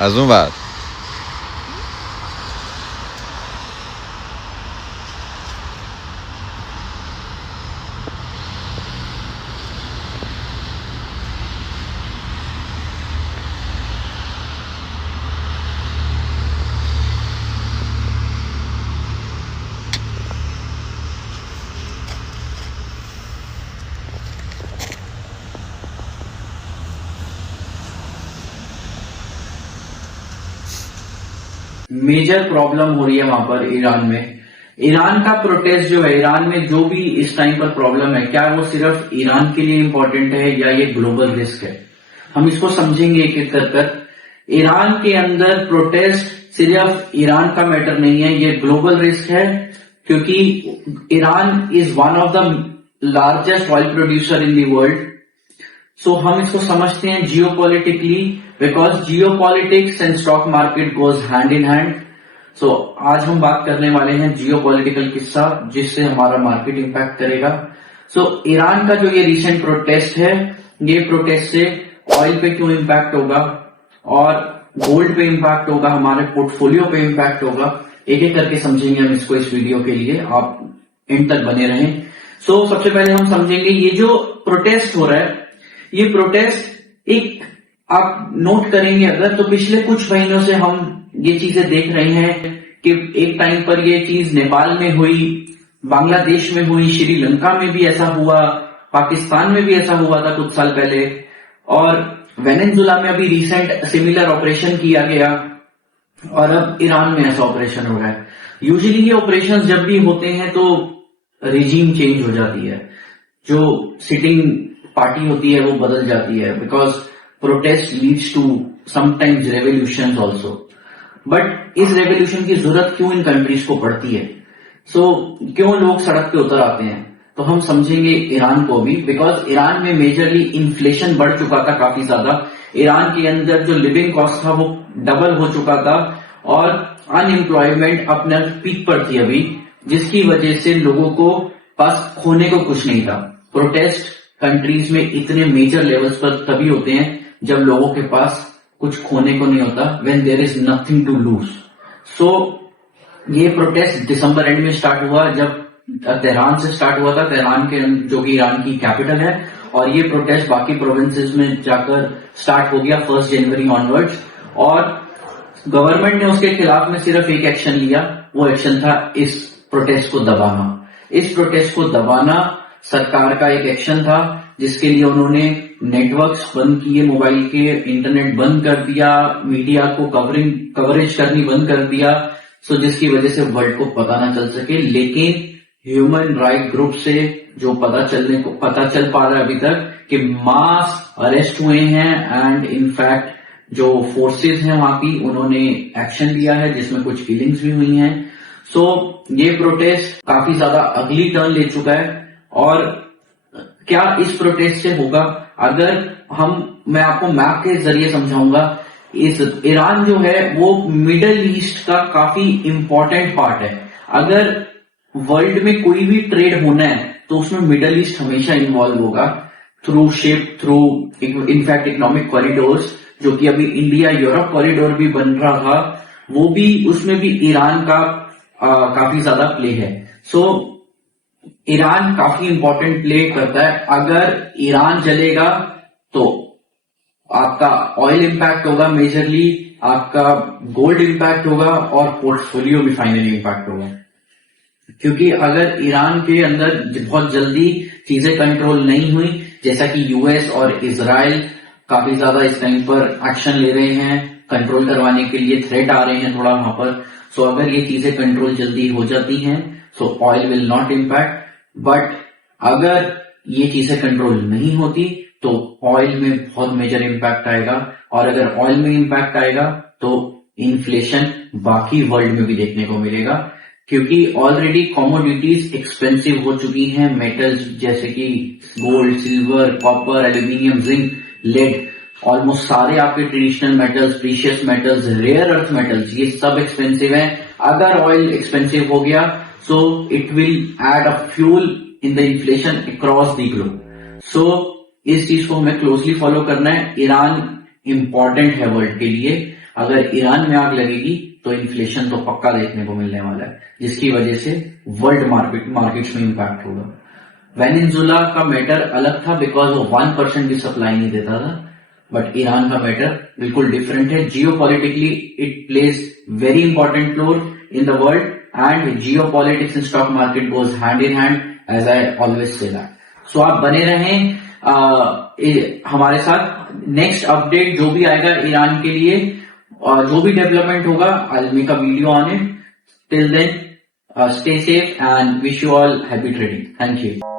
अजून बात major problem हो रही है वहां पर ईरान में। ईरान का प्रोटेस्ट जो है, ईरान में जो भी इस टाइम पर प्रॉब्लम है, क्या वो सिर्फ ईरान के लिए इंपॉर्टेंट है या ये ग्लोबल रिस्क है? हम इसको समझेंगे एक एक कर। ईरान के अंदर प्रोटेस्ट सिर्फ ईरान का मैटर नहीं है, ये ग्लोबल रिस्क है, क्योंकि Iran is one of the largest oil producer in the world. So हम इसको समझते हैं geopolitically, because geopolitics and stock market goes hand in hand. So आज हम बात करने वाले हैं जियोपॉलिटिकल किस्सा जिससे हमारा मार्केट इंपैक्ट करेगा। सो ईरान का जो ये रिसेंट प्रोटेस्ट है, ये प्रोटेस्ट से ऑयल पे क्यों इंपैक्ट होगा और गोल्ड पे इंपैक्ट होगा, हमारे पोर्टफोलियो पे इंपैक्ट होगा, एक एक करके समझेंगे हम इसको इस वीडियो के लिए। आप एंड तक बने रहें। सो सबसे पहले हम समझेंगे ये जो प्रोटेस्ट हो रहा है, ये प्रोटेस्ट एक आप नोट करेंगे अगर, तो पिछले कुछ महीनों से हम ये चीजें देख रहे हैं कि एक टाइम पर ये चीज नेपाल में हुई, बांग्लादेश में हुई, श्रीलंका में भी ऐसा हुआ, पाकिस्तान में भी ऐसा हुआ था कुछ साल पहले, और वेनेजुला में अभी रिसेंट सिमिलर ऑपरेशन किया गया, और अब ईरान में ऐसा ऑपरेशन हो रहा है। यूजुअली ये ऑपरेशन जब भी होते हैं तो रिजीम चेंज हो जाती है, जो सिटिंग पार्टी होती है वो बदल जाती है, because protest leads to sometimes revolution also. But इस रेवोल्यूशन की जरूरत क्यों इन कंट्रीज को पड़ती है? क्यों लोग सड़क पे उतर आते हैं? तो हम समझेंगे ईरान को भी, बिकॉज ईरान में मेजरली इन्फ्लेशन बढ़ चुका था काफी ज्यादा। ईरान के अंदर जो लिविंग कॉस्ट था वो डबल हो चुका था, और अनएम्प्लॉयमेंट अपने पीक पर थी अभी, जिसकी वजह से लोगों को पास खोने को कुछ नहीं था। प्रोटेस्ट कंट्रीज में इतने मेजर लेवल्स पर तभी होते हैं जब लोगों के पास कुछ खोने को नहीं होता, when there is nothing to lose. So ये प्रोटेस्ट दिसंबर एंड में स्टार्ट हुआ, जब तेहरान से स्टार्ट हुआ था, तेहरान के जो कि ईरान की कैपिटल है, और ये प्रोटेस्ट बाकी प्रोविंसेस में जाकर स्टार्ट हो गया 1 जनवरी ऑनवर्ड्स। और गवर्नमेंट ने उसके खिलाफ में सिर्फ एक एक्शन लिया, वो एक्शन था इस प्रोटेस्ट को दबाना। इस प्रोटेस्ट को दबाना सरकार का एक एक्शन था, जिसके लिए उन्होंने नेटवर्क्स बंद किए, मोबाइल के इंटरनेट बंद कर दिया, मीडिया को कवरेज करनी बंद कर दिया, सो जिसकी वजह से वर्ल्ड को पता ना चल सके। लेकिन ह्यूमन राइट ग्रुप से जो पता चल पा रहा है अभी तक कि मास अरेस्ट हुए हैं, एंड इनफैक्ट जो फोर्सेस हैं वहां की, उन्होंने एक्शन लिया है जिसमें कुछ किलिंग्स भी हुई हैं। सो ये प्रोटेस्ट काफी ज्यादा अगली टर्न ले चुका है। और क्या इस प्रोटेस्ट से होगा, अगर मैं आपको मैप के जरिए समझाऊंगा। इस ईरान जो है वो मिडल ईस्ट का काफी इंपॉर्टेंट पार्ट है। अगर वर्ल्ड में कोई भी ट्रेड होना है तो उसमें मिडल ईस्ट हमेशा इन्वॉल्व होगा, through ship, through in fact economic corridors, जो कि अभी इंडिया यूरोप कॉरिडोर भी बन रहा था, वो भी, उसमें भी ईरान का काफी ज्यादा प्ले है। सो ईरान काफी इंपॉर्टेंट प्ले करता है। अगर ईरान जलेगा तो आपका ऑयल इंपैक्ट होगा मेजरली, आपका गोल्ड इंपैक्ट होगा, और पोर्टफोलियो भी फाइनली इंपैक्ट होगा। क्योंकि अगर ईरान के अंदर बहुत जल्दी चीजें कंट्रोल नहीं हुई, जैसा कि यूएस और इजराइल काफी ज्यादा इस टाइम पर एक्शन ले रहे हैं कंट्रोल करवाने के लिए, थ्रेट आ रहे हैं थोड़ा वहां पर। सो अगर ये चीजें कंट्रोल जल्दी हो जाती हैं सो oil will not impact. But अगर ये चीजें कंट्रोल नहीं होती तो ऑयल में बहुत मेजर इंपैक्ट आएगा, और अगर ऑयल में इंपैक्ट आएगा तो इन्फ्लेशन बाकी वर्ल्ड में भी देखने को मिलेगा, क्योंकि ऑलरेडी कमोडिटीज एक्सपेंसिव हो चुकी हैं। मेटल्स जैसे कि gold, silver, copper, aluminium, zinc, lead, almost सारे आपके traditional metals, precious metals, rare earth metals, ये सब एक्सपेंसिव है। अगर ऑयल एक्सपेंसिव हो गया so it will add a fuel in the inflation across the globe. So इस चीज को हमें क्लोजली फॉलो करना है। ईरान इंपॉर्टेंट है वर्ल्ड के लिए, अगर ईरान में आग लगेगी तो इन्फ्लेशन तो पक्का देखने को मिलने वाला है, जिसकी वजह से वर्ल्ड मार्केट्स में इंपैक्ट होगा। वेनेजुला का मैटर अलग था बिकॉज वो 1% भी सप्लाई नहीं देता था, बट ईरान का मैटर बिल्कुल डिफरेंट है। Geopolitically it plays very important role in the world and geopolitics in stock market goes hand in hand, as I always say that. So आप बने रहें हमारे साथ। नेक्स्ट अपडेट जो भी आएगा ईरान के लिए और जो भी डेवलपमेंट होगा, I will make a video on it. Till then, stay safe and wish you all happy trading. Thank you.